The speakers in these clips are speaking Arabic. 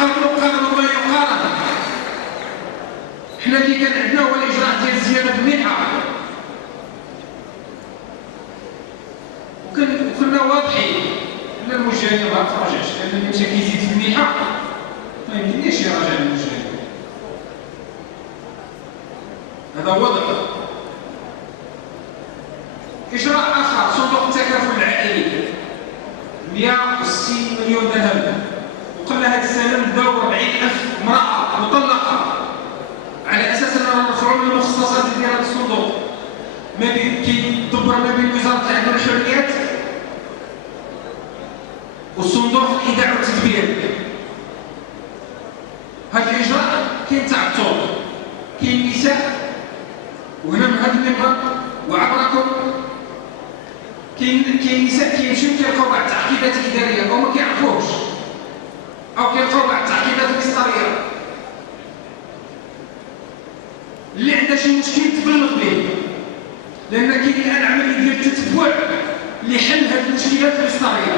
قارنوا ما يقارن. حنا اللي كان عندنا هو الاجراء ديال زياده المنحه، وكنا واضحين ان المجاني ما تراجعش، لان اللي مشى كيزيد في المنحه ما يمكنليش يراجع المجاني. هذا وضع. اجراء اخر صندوق التكافل العائلي 160 مليون درهم، وقلنا هذه السنه نبداو 40,000 امراه مطلقه على اساس اننا نرفعوا من المخصصات ديال هذا الصندوق. ما بين كيدبر ما بين وزاره العدل والحريات والصندوق الايداع والتدبير. هذا الاجراء كاين تعثر، كاين نساء، وهنا من هذا المنبر وعبركم كاين نساء كيمشيو كيلقاو بعض التعقيدات الاداريه او ما كيعرفوش، او كيلقاو بعض التعقيدات المسطريه. اللي عندها شي مشكل تبلغ به، لان كاين الان عمليه ديال التتبع لحل هذه المشكلات المسطريه،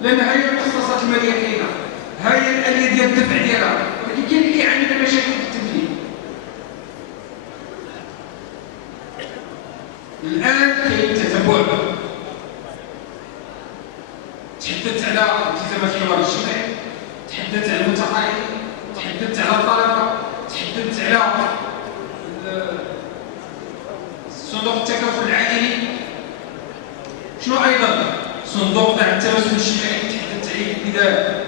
لان هي المخصصات الماليه كاينه، هي الاليه ديال الدفع ديالها، ولكن كاين اللي كيعاني من مشاكل في التنفيذ. الان كاين تتبع. تحدثت على التزامات الحوار الاجتماعي، تحدثت على المتقاعدين، تحدثت على الطلبه، تحدثت على صندوق التكافل العائلي. شنو ايضا؟ صندوق دعم التماسك الاجتماعي تحدثت عليه في البدايه.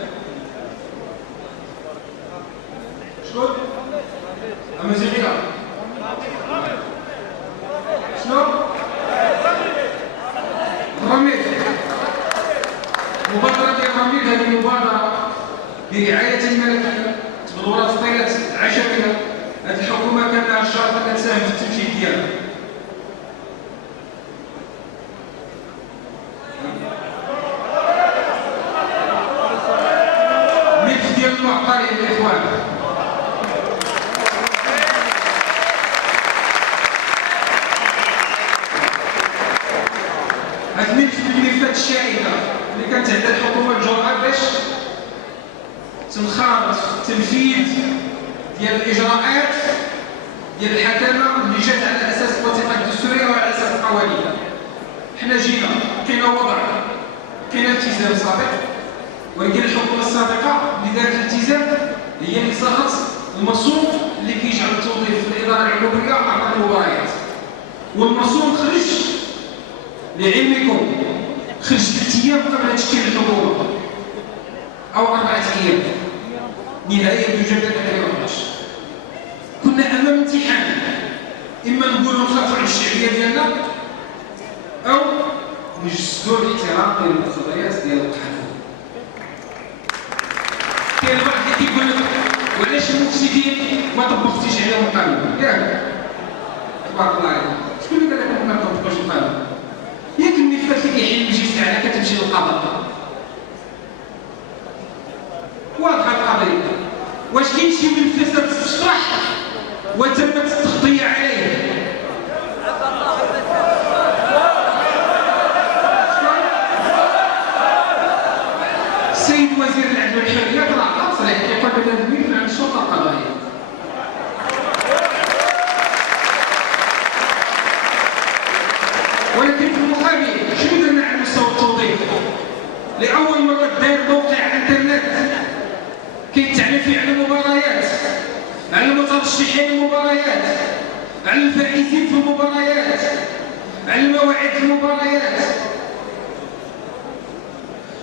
شنو؟ امازيغيه شنو؟ الرميد. مبادرة ديال الرميد هذه مبادرة برعاية الملكية تبدورات طيلة عشبية. هذه الحكومة كان لها الشرط أنها تساهم في التنفيذ ديالها. ملف ديال المعطرين الإخوان. هذا الملف من الملفات الشائكة اللي كانت عندها الحكومة الجرأة باش تنخرط في التنفيذ ديال الإجراءات ديال الحكامة اللي جات على أساس الوثيقة الدستورية وعلى أساس القوانين. حنا جينا كاين وضع، كاين التزام سابق، ولكن الحكومة السابقة اللي دارت الالتزام هي اللي صاغت المرسوم اللي كيجعل التوظيف في الإدارة العمومية عبر المباريات. والمرسوم خرج لعلمكم، خرج 3 أيام قبل تشكيل الحكومة أو 4 أيام نهاية مجدد 2011. كنا أمام امتحان، إما نقولوا نخافوا على الشعبية ديالنا أو نجسدوا الاحترام ديال المقتضيات ديال القانون. كاين البعض اللي كيقول لك وعلاش المفسدين ما طبقتيش عليهم القانون؟ ياك تبارك الله عليك، شكون اللي قال لك ما نطبقوش القانون؟ ياك الملفات اللي كيحل المجلس تاعنا كتمشي للقضاء. واضحه القضيه. واش كاين شي ملف تشرح وتمت التغطيه عليه؟ السيد وزير العدل والحريات راه تصريح كيقول بان هذا الملف عند السلطه القضائيه. ولكن في المقابل شنو درنا على مستوى التوظيف؟ لاول مره داير موقع انترنت كيتعنى فيه على المباريات، على المترشحين المباريات، على الفائزين في المباريات، على مواعيد المباريات.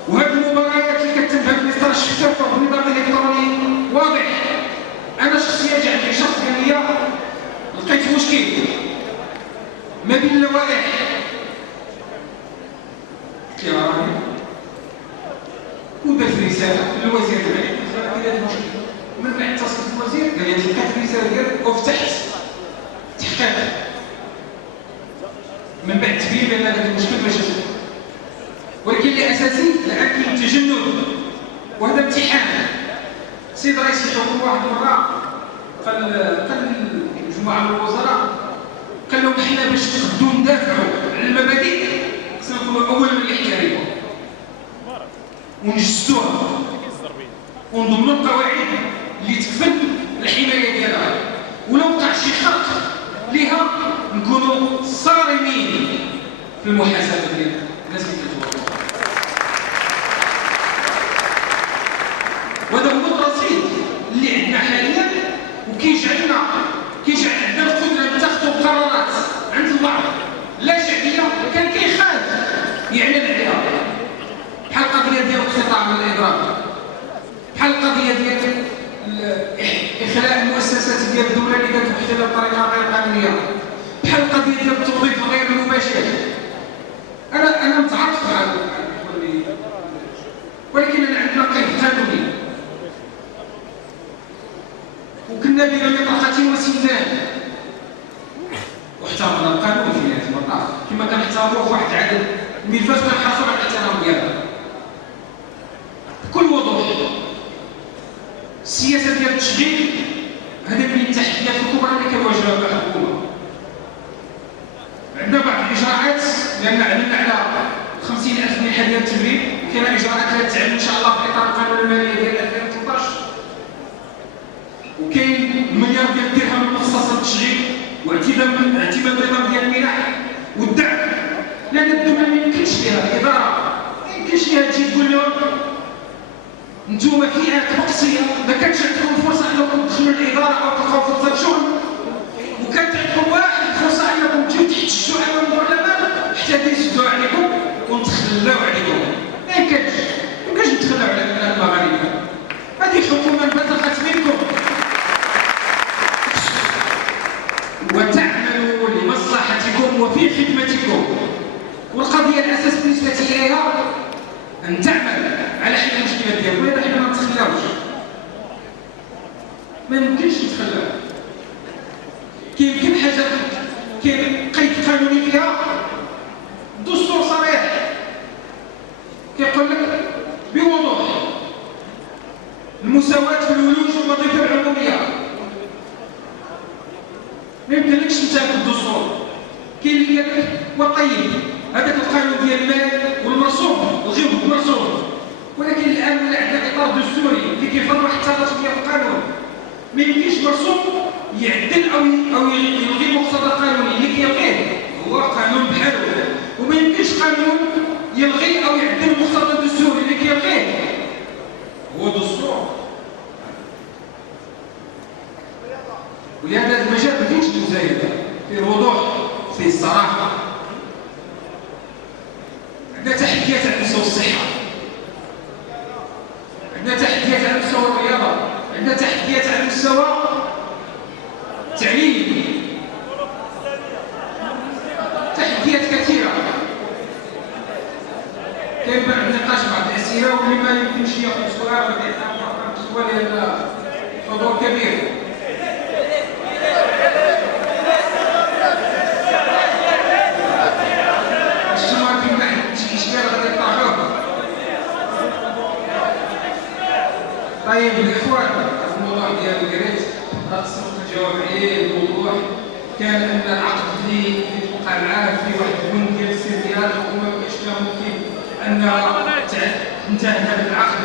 وهذه المباريات اللي كتنفذ بالمسطره الشفافه بالنظام الالكتروني واضح. انا شخصيا جا عندي شخص قال لي لقيت مشكل ما بين اللوائح. قلت له راني ودرت رساله للوزير الماليه قلت له هذا المشكل. من بعد اتصلت بالوزير قال لي لقيت الرساله ديالك وفتحت تحقيق من بعد تبين بان هذا المشكل ماشي صحيح. ولكن اللي اساسي الان كاين تجنب، وهذا امتحان. السيد رئيس الحكومه واحد المره قال مجموعه من الوزراء قال لهم حنا باش نقدروا ندافعوا على المبادئ خصنا نكونوا اولا اللي يحترموها ونجسدوها ونضمنوا بالمحاسبه ديال الناس اللي كتوظف. وهذا هو الرصيد اللي عندنا حاليا، وكيجعل عندنا القدره نتخذوا قرارات عند البعض لا شعبيه كان كيخاف يعلن عليها، بحال القضيه ديال القطاع من الاضراب، بحال القضيه ديال اخلاء المؤسسات ديال الدوله اللي كتحتل بطريقه غير قانونيه، بحال القضيه ديال التوظيف غير المباشر. انا متعاطف مع ولكن انا عندنا قيد قانوني، وكنا بين مطرقه وسندان، واحترمنا القانون في نهايه المطاف كما كنحترموه في واحد العدد الملفات كنحرصوا على الاحترام ديالها بكل وضوح. السياسه ديال التشغيل هذا من التحديات الكبرى اللي كيواجهها الحكومه. عندنا بعض الاجراءات لان اعلنا على 50,000 منحه ديال التدريب، وكاين اجراءات غتتعمل ان شاء الله في اطار القانون الماليه ديال 2013، وكاين مليار ديال الدرهم المخصصه للتشغيل واعتماد النظام ديال المنح والدعم. لان الدوله ما يمكنش لها الاداره ما يمكنش لها تجي تقول لهم انتم فئات بقصيه ما كانش عندكم فرصه انكم تدخلوا الاداره او تلقاو فرصه شغل، وكانت عندكم واحد فرصه انكم تجيو تحتجوا على البرلمان حتى يسدوا عليكم ونتخلاو عليكم. ما يمكنش نتخلاو على المغاربه. هذه الحكومه انبثقت منكم وتعمل لمصلحتكم وفي خدمتكم، والقضيه الاساس بالنسبه اليها ان تعمل على حل المشكلات ديالكم. ولكن حنا ما نتخلاوش، ما يمكنش نتخلاو. كاين حاجه، كاين قيد قانوني فيها، الدستور صريح كيقول لك بوضوح المساواه في الولوج والوظيفه العموميه. ما يمكنلكش تنتهك الدستور. كاين اللي قال لك وطيب هذاك القانون ديال المال والمرسوم الغيو بالمرسوم، ولكن الان ولا عندنا اطار دستوري اللي كيفرض واحد الثلاثه ديال القانون. ما يمكنش مرسوم يعدل او يلغي المقتضى القانوني. اللي كيلغيه هو قانون بحاله، وما يمكنش قانون يلغي او يعدل المقتضى الدستوري. اللي كيلغيه هو دستور. ولهذا المجال ما فيهش مزايده، فيه الوضوح، فيه الصراحه. عندنا تحديات على مستوى الصحه، عندنا تحديات على مستوى الرياضه، عندنا تحديات على مستوى التعليم، تحديات كثيره. كاين بعض النقاش بعض الاسئله واللي ما يمكنش ياخذ سؤال غادي يعطيك سؤال لان الحضور كبير. طيب الاخوان، الموضوع ديال الكريت خاصك تجاوب عليه بوضوح. كان ان العقد اللي توقع معاه في واحد البنك ديال السير ديال الحكومه ما كانش ممكن ان تنتهي هذا العقد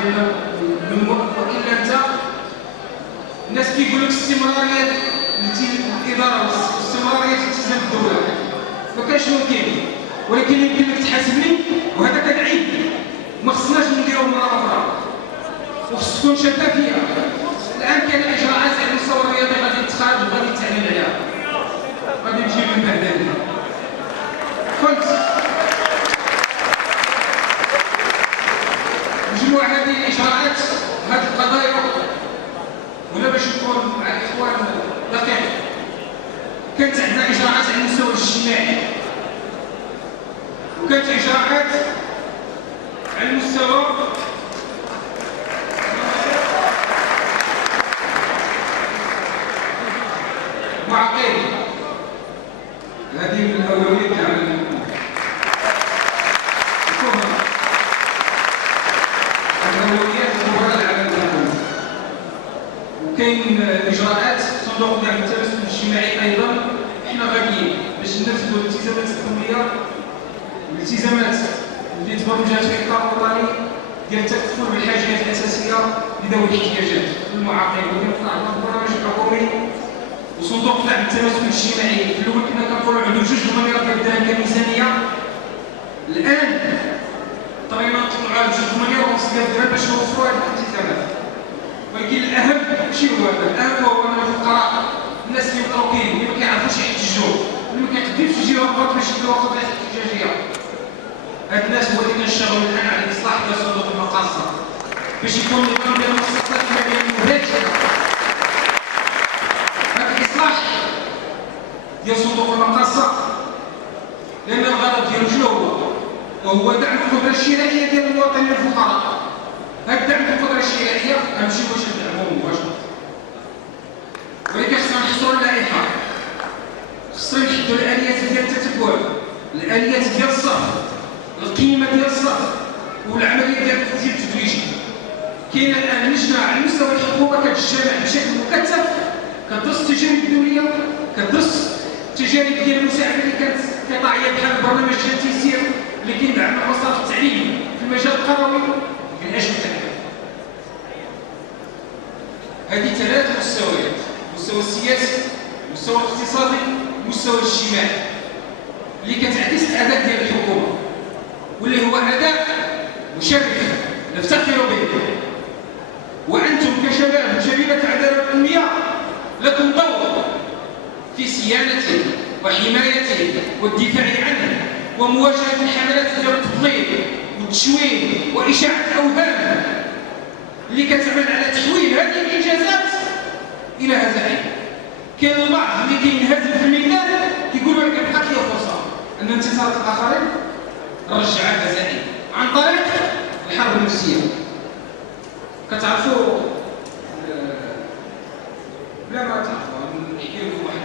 من والا انت الناس كيقول لك استمراريه الاداره واستمراريه التزام الدوله ما كانش ممكن، ولكن يمكن لك تحاسبني وهذا كان عيب ما خصناش نديروه مره اخرى وخص تكون شفافيه. الان كاين اجراءات على المستوى الرياضي غادي تتخاذ وغادي تعلن عليها، غادي نجي من بعد ذلك. كنت مجموع هذه الاجراءات هذه القضايا ولا باش نكون مع الاخوان دقيق، كانت عندنا اجراءات على المستوى الاجتماعي وكانت اجراءات على المستوى معقد. هذه من الاولويات على الحكومه. الاولويات الكبرى على الحكومه. وكاين اجراءات صندوق دعم التمسك الاجتماعي ايضا احنا غاديين باش ننفذوا الالتزامات الدوليه والالتزامات اللي تبرمجات في اطار وطني ديال التكفل بالحاجيات الاساسيه لذوي الاحتياجات المعاقين. وكنطلع البرنامج الحكومي وصندوق دعم التماسك الاجتماعي في الاول كنا كنقولوا عنده 2 مليار ديال الدرهم كميزانيه، الان طرينا نطلعوا على 2 مليار ونص ديال الدرهم باش نوفروا هذه الالتزامات. ولكن الاهم ماشي هو هذا، الاهم هو ان الفقراء، الناس اللي مطروقين، اللي ما كيعرفوش يحتجوا، اللي ما كيقدروش يجيو رباط باش يديروا قضيه احتجاجيه، هاد الناس هو اللي كنشتغلوا الان على الاصلاح ديال صندوق المقاصه باش يكون نظام ديال المؤسسات الماليه مباشره. هذا الاصلاح ديال صندوق المقاصه لان الغرض ديالو شنو هو؟ وهو دعم القدره الشرائيه ديال المواطنين الفقراء. هذا الدعم القدره الشرائيه غنمشيو باش ندعموه مباشره، ولكن خصنا نحصروا اللائحه، خصنا نحدوا الاليات ديال التتبع، الاليات ديال الصرف، القيمه ديال الصرف، والعمليه ديال التسجيل التدريجي. كاينه الان لجنه على مستوى الحكومه كتجتمع بشكل مكثف، كتدرس التجارب الدوليه، كتدرس التجارب ديال المساعده اللي كانت قطاعيه بحال برنامج ديال التيسير اللي كيدعم المصارف التعليمي في المجال القروي من اجل التنميه. هذه 3 مستويات: المستوى السياسي، المستوى الاقتصادي، المستوى الاجتماعي، اللي كتعكس الاداء ديال الحكومه، واللي هو اداء مشرف نفتخر به. وانتم كشباب شبيبه العداله والتنميه لكم دور في صيانته وحمايته والدفاع عنه ومواجهه الحملات ديال التضليل والتشويه واشاعه الاوهام اللي كتعمل على تحويل هذه الانجازات الى هزائم. كاين البعض اللي كينهزم في الميدان كيقول لك بقات لي فرصه ان انتصارات الاخرين رجعها هزائم عن طريق الحرب النفسيه. كتعرفوا لا ما تعرفوا، نحكي لكم واحد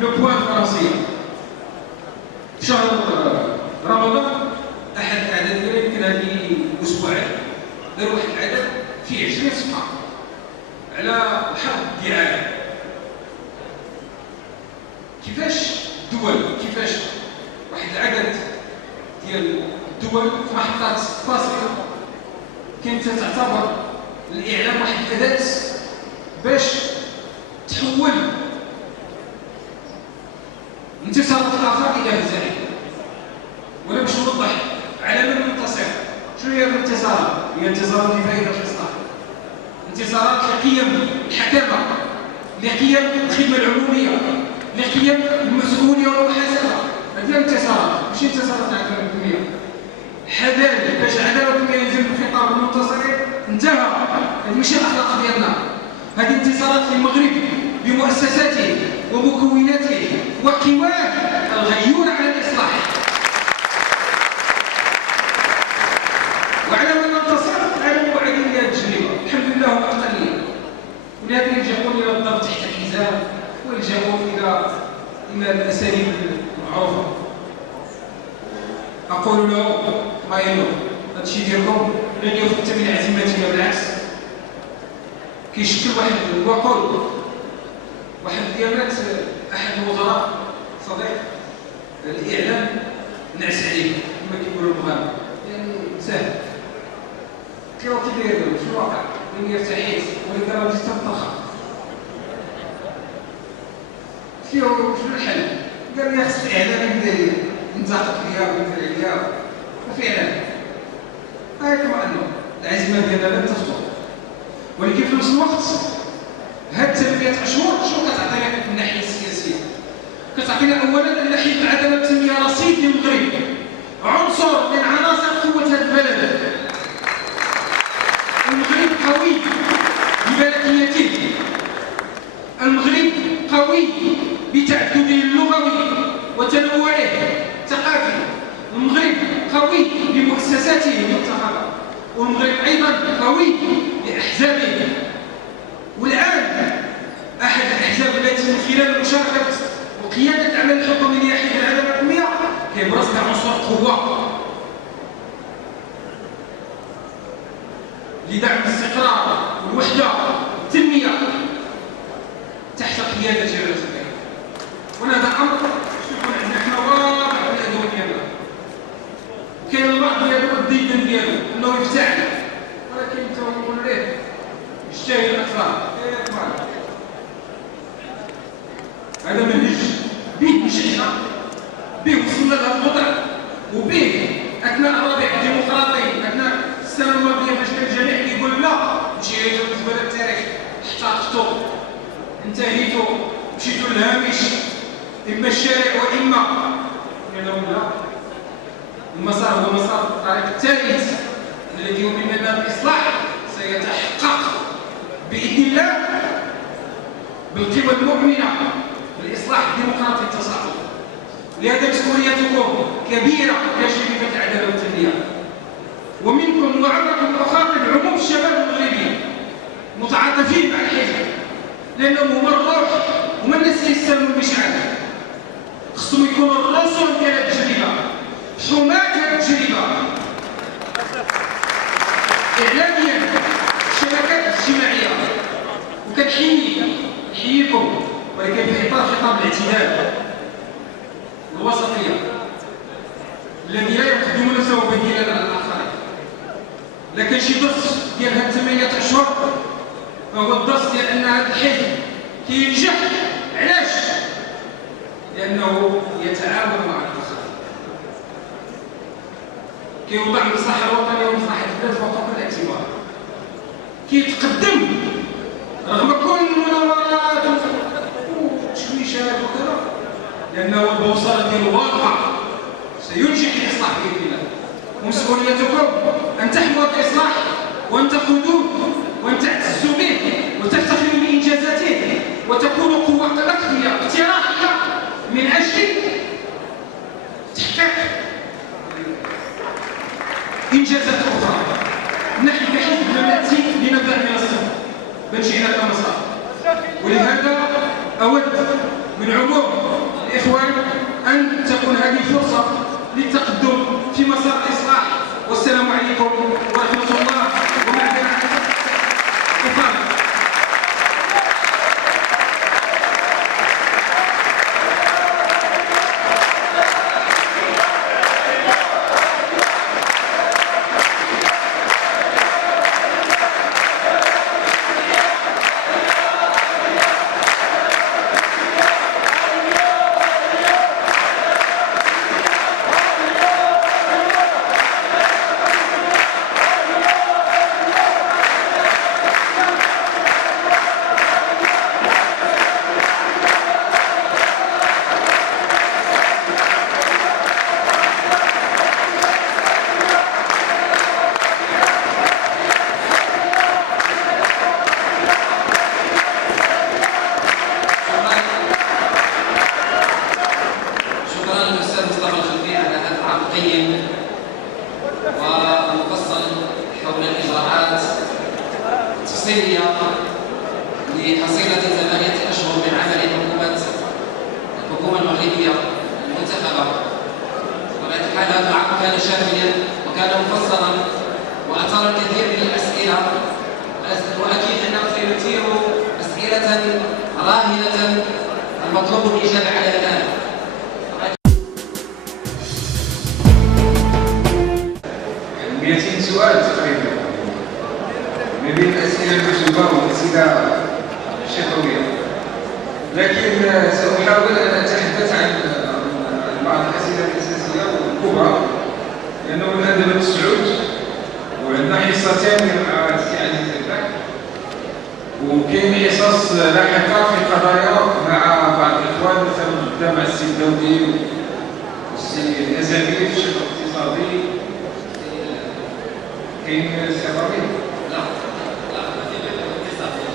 لو بوان فرنسي. في شهر رمضان احد الاعداد ديالي يمكن هذه اسبوعين دار واحد العدد فيه 20 صفحه على الحرب الدعايه، كيفاش الدول، كيفاش واحد العدد ديال الدول في محطات فاصله كانت تعتبر الاعلام واحد الاداه باش تحول انتصارات الاخر الى هزائم. وانا باش نوضح على من ننتصر. شنو هي الانتصارات؟ هي انتصارات لفائده الاصلاح، انتصارات لقيم الحكامه، لقيم الخدمه العموميه، لقيم المسؤوليه والمحاسبه. هذه انتصارات، ماشي انتصارات العداله والتنميه. حذاري باش العداله والتنميه ينزل بخطاب المنتصرين انتهى، هذه ماشي الاخلاق ديالنا. هذه انتصارات للمغرب بمؤسساته ومكوناته وقواه الغيور على الاصلاح. وعلى من ننتصر على الموعدين لهذه التجربه، الحمد لله هم اقليه، ولهذا يلجؤون الى الضرب تحت الحزام ويلجؤون الى الاساليب المعروفه. اقول له ما يلو هذا الشيء ديالكم لن يفت من عزيمتنا، بالعكس كيشكل واحد الوقود، واحد الديامات. احد الوزراء صديق الاعلام نعس عليه كما كيقولوا المغاربه، يعني سهل. قلت له كي داير شنو واقع؟ قال لي ارتحيت ولكن راه جيت تنطخ. قلت له شنو الحل؟ قال لي خص الاعلام يبدا ينتقد فيها وينزل عليها، وفعلا هاي كما انه العزيمه ديالنا لن تسقط. ولكن في نفس الوقت هاد 8 اشهر شنو كتعطينا من الناحيه السياسيه؟ كتعطينا اولا الناحيه العداله والتنميه رصيد للمغرب، عنصر من عناصر قوه هذا البلد. المغرب قوي بملكيته، المغرب قوي بتعدده اللغوي وتنوعه الثقافي، المغرب قوي بمؤسساته المنتخبه، والمغرب ايضا قوي باحزابه. والان احد الاحزاب التي من خلال المشاركه وقياده اعمال الحكم من ناحيه العداله والتنميه كيبرز كعنصر قوه لدعم الاستقرار والوحده والتنميه تحت قياده جلاله الملك. وهذا الامر يكون عندنا حنا واقع في الادوات ديالنا. كاين البعض ديالو الديدن ديالو انه يفتعل، ولكن انت يقول ليه يجتهد الاطفال. هذا من به وصلنا لهذا الوضع، وبه اثناء الربيع الديمقراطي اثناء السنه الماضيه فاش كان الجميع كيقول لا مشيتوا بالنسبه للتاريخ احتقتوا انتهيتوا مشيتوا للهامش اما الشارع واما قال لهم لا، المسار هو مسار الطريق الثالث الذي يؤمن ان الاصلاح سيتحقق باذن الله بالقوى المؤمنه بالاصلاح الديمقراطي التصاعدي. لهذا مسؤوليتكم كبيره يا شركه العداله والتنميه، ومنكم وعظكم اخاطب عموم الشباب المغربي متعاطفين مع الحزب، لانهم هما الروح، هما الناس اللي يستلموا المشعل. خصهم يكونوا الرسل ديال هذه التجربه، حماة هذه التجربه اعلاميا، الشبكات الاجتماعيه. وكنحييكم ولكن في اطار خطاب الاعتدال والوسطيه الذي لا يقدم نفسه بديلا على الاخرين. لكن شي درس ديال هاد 8 اشهر فهو الدرس ديال ان هذا الحزب كينجح. علاش؟ لانه يتعاون مع الاخرين، كيوضع المصلحه الوطنيه ومصلحه البلاد فوق كل اعتبار، كيتقدم رغم كل المناورات والتشويشات وكذا، لانه البوصله ديالو واضحه، سينجح الاصلاح باذن الله. ومسؤوليتكم ان تحموا الاصلاح وان تقودوه وان تعتزوا به وتفتخروا بانجازاته وتكونوا قوه قضائيه اقتراحيه من اجل تحقيق انجازات اخرى. نحن كحزب لم ناتي لنبدا من الصفر، بل جئنا كمسار. ولهذا اود من عموم الاخوان ان تكون هذه فرصه للتقدم في مسار الاصلاح. والسلام عليكم ورحمه الله وبركاته. ومفصل حول الإجراءات التفصيلية لحصيلة 8 أشهر من عمل الحكومة المغربية المنتخبة. بطبيعة الحال هذا العقد كان شافيا وكان مفصلا وأثار الكثير من الأسئلة، وأكيد أنه سيثير أسئلة راهنة المطلوب الإجابة عليها الآن. 200 سؤال تقريبا ما بين الاسئله المجاوبه والاسئله الشفويه، لكن ساحاول ان اتحدث عن بعض الاسئله الاساسيه والكبرى، لانه الان دابا التسعود وعندنا حصتين مع السي عزيز الباك، وكاين حصص لاحقه في قضايا مع بعض الاخوان مثلا مع السي الداودي والسي الازامي في الشق الاقتصادي. كاين السي ربيع؟ لا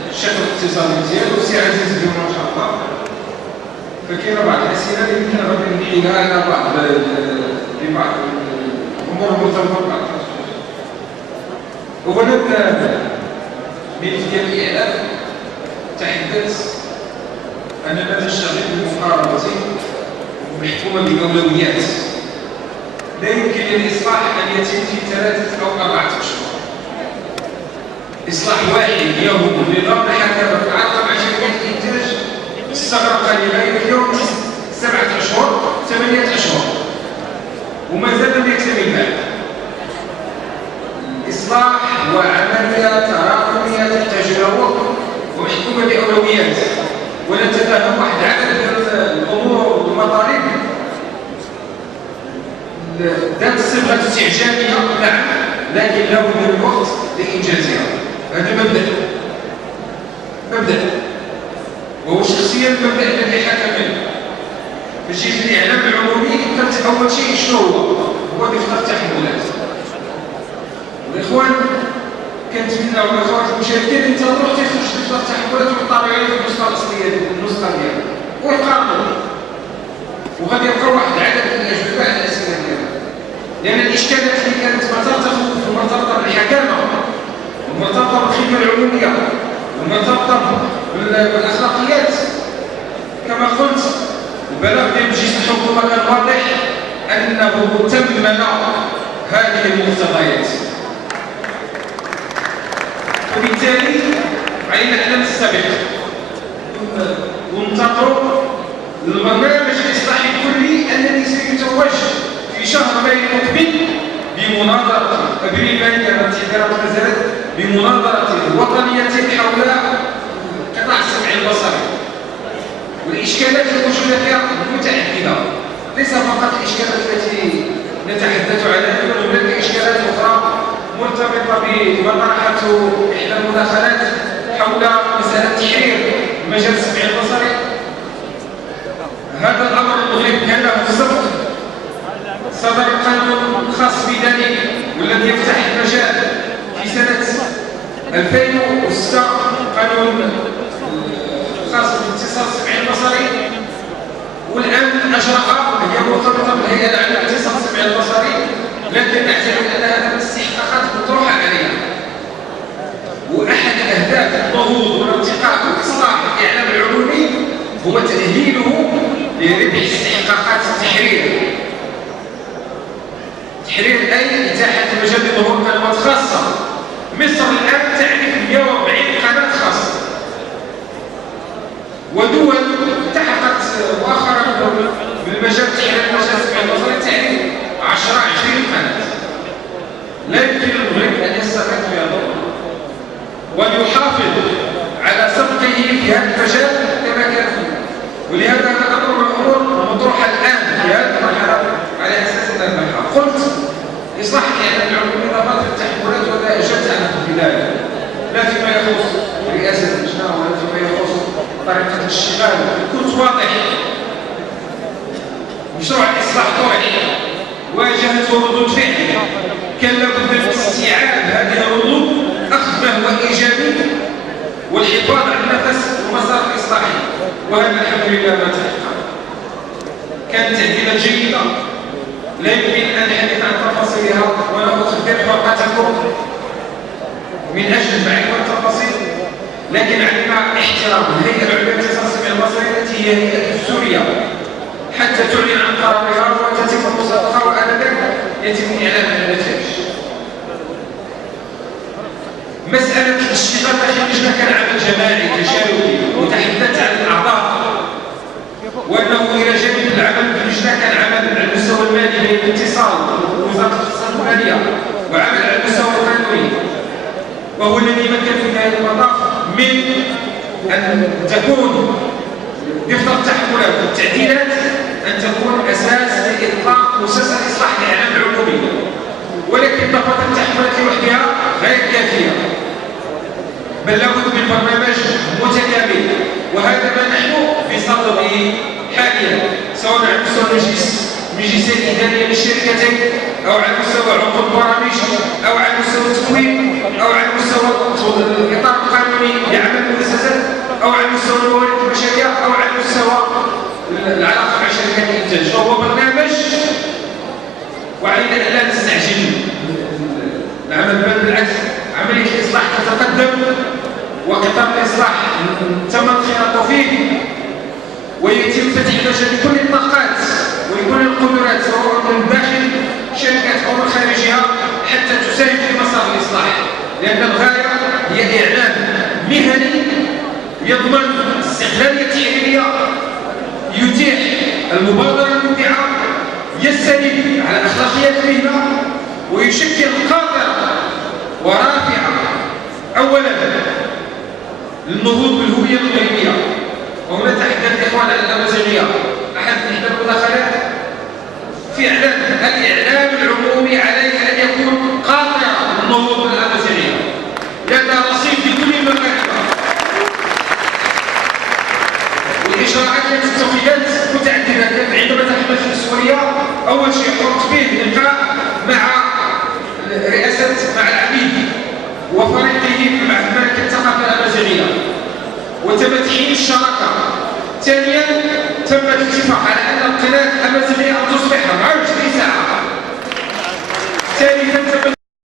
الشق الاقتصادي ديالو السي عزيز اليوم ما شاء الله. فكاين بعض الاسئله اللي يمكن غادي نحيلها على بعض الامور المرتبطه ببعض الخصوص. اولا ملف ديال الاعلام تحدث اننا نشتغل بالمقاربه والحكومه بالاولويات. لا يمكن للإصلاح أن يتم في 3 أو 4 أشهر. إصلاح واحد يوم بنظام الحكامة في العالم مع شركات الإنتاج استغرق لغاية اليوم 7 أشهر 8 أشهر وما زال لم يكتمل بعد. الإصلاح وعملية تراكمية تحتاج إلى وقت ومحكومة بأولويات، ولا تفهم واحد عدد من الأمور والمطالب ذات صبغة استعجالية نعم، لكن لا بد من الوقت لإنجازها. هذا مبدأ وهو شخصيا مبدأ الذي حكم منه. باش يجي الإعلام العمومي كانت أول شيء شنو هو دفتر التحملات. والإخوان كانت منا والأخوات المشاركين ينتظروا حتى يخرج دفتر التحملات ويطلعوا عليه في النسخة الأصلية النسخة ديالو ويقارنوا، وغادي يبقى واحد العدد من الأجوبة على الأسئلة ديالو. لأن الإشكالات اللي كانت مرتبطة بالحكامة ومرتبطة بالخدمة العمومية ومرتبطة بالأخلاقيات كما قلت، البلاغ ديال مجلس الحكومة كان واضح أنه تمم هذه المقتضيات. وبالتالي علينا أن نستبق وننتظر البرنامج الإصلاحي الكلي الذي سيتوج في شهر مايو المقبل بمناظرة أبريل مايو التي نزلت بمناظرة وطنية حول قطاع السمع البصري. والإشكالات الموجودة فيها متعددة، ليس فقط الإشكالات التي نتحدث عنها، بل هناك إشكالات أخرى مرتبطة بما طرحته إحدى المداخلات حول مسألة تحرير مجال السمع البصري. هذا الأمر المغرب كان له السبق، صدر قانون خاص بذلك والذي يفتح المجال في سنة 2006، قانون خاص باتصال السمع البصري. والآن أجراء هي مرتبطة بالهيئة العامة لاتصال السمع البصري، لكن نعتبر أن هذا من الاستحقاقات المطروحة عليها. وأحد أهداف النهوض والارتقاء وإصلاح الإعلام العمومي هو تأهيله لربح استحقاقات التحرير. تحرير أي إتاحة مجال لظهور قنوات خاصة. مصر الآن تعرف 140 قناة خاصة، ودول التحقت مؤخرا بالمجال تحرير مجال السمع البصري تعرف 10-20 قناة. لا يمكن للمغرب أن يستمر في هذا الأمر ويحافظ على سبقه في هذا المجال كما كان فيه. ولهذا هذا أمر من الأمور المطروحة الآن في هذه المرحلة على أساس أن المرحلة قلت إصلاح الإعلام العمومي ضبط التحولات ولا أجبت عنه في ذلك، لا فيما يخص رئاسة اللجنة ولا فيما يخص طريقة الاشتغال. كنت واضح، مشروع الإصلاح طرح واجهته ردود فعل، كان لابد من استيعاب هذه الردود، أخذ ما هو إيجابي والحفاظ على النفس ومسار الإصلاحي، وهذا الحمد لله ما تحقق. كانت تعديلات جيدة لا يمكن أن نحدث عن تفاصيلها ولا أخبر فرقتكم من أجل معرفة التفاصيل، لكن علينا احترام الهيئة العليا لاتصال السمع البصري التي هي هيئة دستورية حتى تعلن عن قرارها وتتم المصادقة، وآنذاك يتم الإعلان عن النتائج. مسألة الاشتغال داخل اللجنة كان عمل جماعي تشاركي، وتحدثت عن الأعضاء وأنه إلى جانب العمل في اللجنة كان عمل على المستوى المالي بين الاتصال ووزارة الاقتصاد المالية، وعمل على المستوى القانوني، وهو الذي مكن في نهاية المطاف من أن تكون دفتر التحملات والتعديلات أن تكون أساس لإطلاق مسلسل إصلاح الإعلام العمومي. ولكن دفتر التحملات لوحدها غير كافية، بل لابد من برنامج متكامل، وهذا ما نحن بصدده حاليا، سواء على مستوى المجلسين الإدارية للشركتين، أو على مستوى عقد البرامج، أو على مستوى التكوين، أو على مستوى الإطار القانوني لعمل المؤسسات، أو على مستوى الموارد البشرية، أو على مستوى العلاقة مع شركات الإنتاج. فهو برنامج وعلينا أن لا نستعجل العمل، بل بالعكس عملية الإصلاح تتقدم، وقطار الإصلاح تم الانخراط فيه، ويتم فتح مجال لكل الطاقات ولكل القدرات سواء من داخل شركات أو من خارجها حتى تساهم في مسار الإصلاح، لأن الغاية هي إعلام مهني يضمن استقلالية تحريرية، يتيح المبادرة المبدعة، يستند على أخلاقيات المهنة، ويشكل قاطرة ورافعة أولا للنهوض بالهوية المغربية. وهنا تحدث الإخوان عن النموذجية. أحد إحدى المداخلات في إعلان الإعلام الإعلام العمومي عليه أن يكون قاطع النهوض بالأمازيغية لدى رصيد لكل المغاربة، والإجراءات التي اتخذت متعددة. كانت عندما تحدث في سوريا أول شيء قمت به لقاء مع العميد وفريقه مع ملك الثقافة الأمازيغية وتم تحييد الشراكة. ثانيا تم الاتفاق على أن القناة الأمازيغية أن تصبح 24 ساعة. ثالثا تم